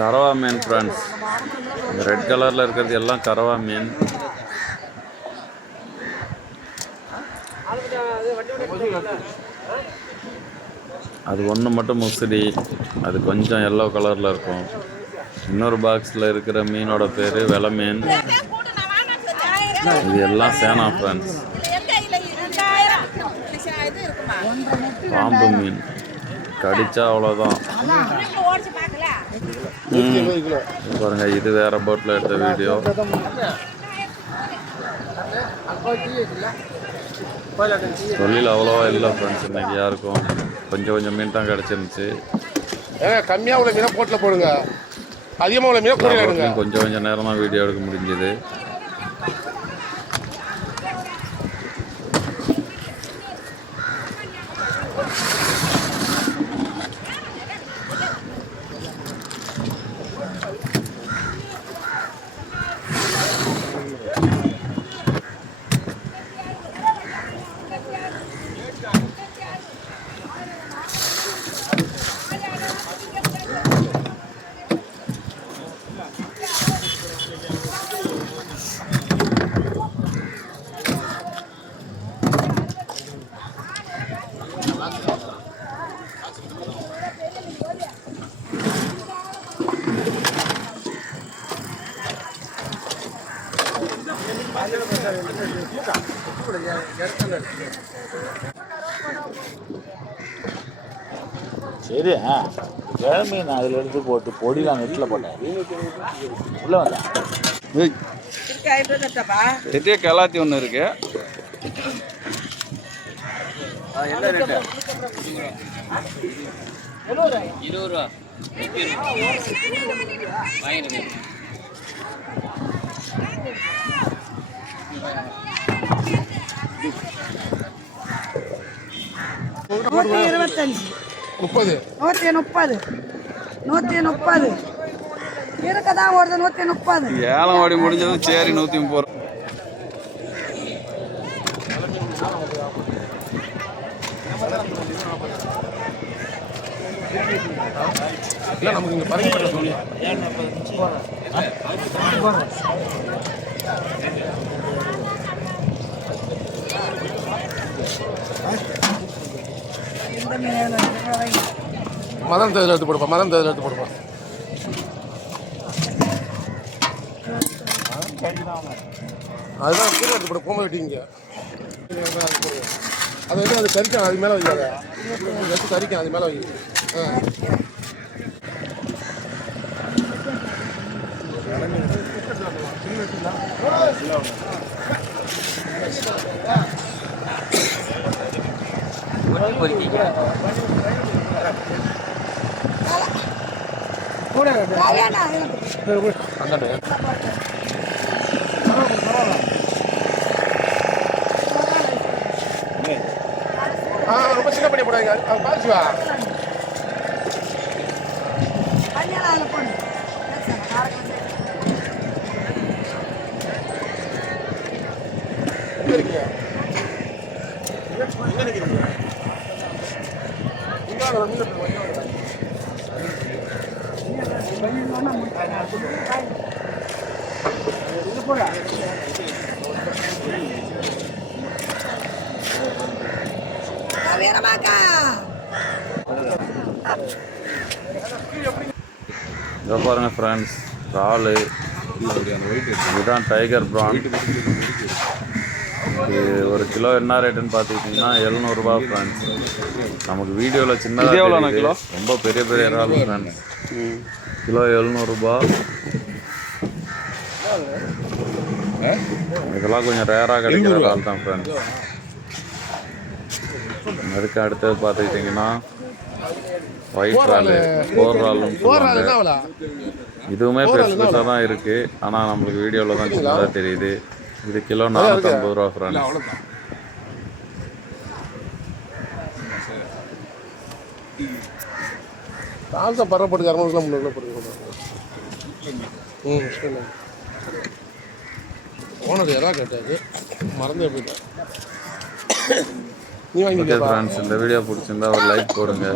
கரவா மீன் friends, red கலரில் இருக்கிறது எல்லாம் கரவா மீன். அது ஒன்று மட்டும் முசிடி, அது கொஞ்சம் எல்லோ கலரில் இருக்கும். இன்னொரு பாக்ஸில் இருக்கிற மீனோட பேர் வெலை மீன். இது எல்லாம் சேனா ஃப்ரெண்ட்ஸ். பாம்பு மீன் கடிச்சா அவ்வளோதான். பாருங்க, இது வேற போட்டில் எடுத்த வீடியோ. தொழில் அவ்வளோவா இல்லை ஃப்ரெண்ட்ஸ் இன்னைக்கு யாருக்கும். கொஞ்சம் மீன் தான் கிடச்சிருந்துச்சு. கம்மியாக உள்ள மீனை போட்டில் போடுங்க, அதிகமாக உள்ள மீனை கொஞ்சம் நேரம் தான் வீடியோ எடுக்க முடிஞ்சது. சரி, கிழமை நான் அதில் எடுத்து போட்டு பொடிலாம் நெட்டில் போட்டேன். உள்ளே வந்தேன் பெரிய கலாத்தி ஒன்று இருக்கு. என்ன ரேட்டு? 20 ரூபா. ஏலம் ஓடி முடிஞ்சது. சரி, 130 ரூபா. இல்லை, நமக்கு இங்கே பறக்கப்பட்ட சொல்லி மதம் தேதில் எடுத்து போடுப்பா, மதம் தேதில் எடுத்து போடுப்பா. அதுதான் கீழே எடுத்து போட கோமை வெட்டிங்க. அது வந்து அது கறிக்கும், அது மேலே வைக்காத. எடுத்து கறிக்கும், அது மேலே வைக்க. ரொம்ப சின்ன பண்ணி போடாங்க, பாசிவா இதை பாருங்க ஃப்ரெண்ட்ஸ், இறால். இதுதான் டைகர் ப்ரான். இது ஒரு கிலோ என்ன ரேட்டுன்னு பார்த்துக்கிட்டிங்கன்னா 700 ரூபா ஃப்ரெண்ட்ஸ். நமக்கு வீடியோவில் சின்னதாக கிலோ, ரொம்ப பெரிய இறால் ஃப்ரெண்ட்ஸ். கிலோ 700 ரூபா. இதெல்லாம் கொஞ்சம் ரேராக கிடைக்கிற இறால் தான் ஃப்ரெண்ட்ஸ். அதுக்கு அடுத்தது பார்த்துக்கிட்டிங்கன்னா ஒயிட் இறால், போர் இறால்னு சொல்லுவாங்க. இதுவுமே பெருசு பெருசாக தான் இருக்குது, ஆனால் நம்மளுக்கு வீடியோவில் தான் சின்னதாக தெரியுது. இது கிலோ 450 ரூபா ஃப்ரெண்ட்ஸ். அவ்வளோதான். தாழ்த்த பரவப்பட்டு 200 கிலோ 300 கிலோ போட்டு சரி. ஓனர் யாராவது கேட்டாரு, மறந்தே போயிட்டேன். நீ ஓகே வாங்கி ஃப்ரெண்ட்ஸ், இந்த வீடியோ பிடிச்சிருந்தா ஒரு லைக் போடுங்க.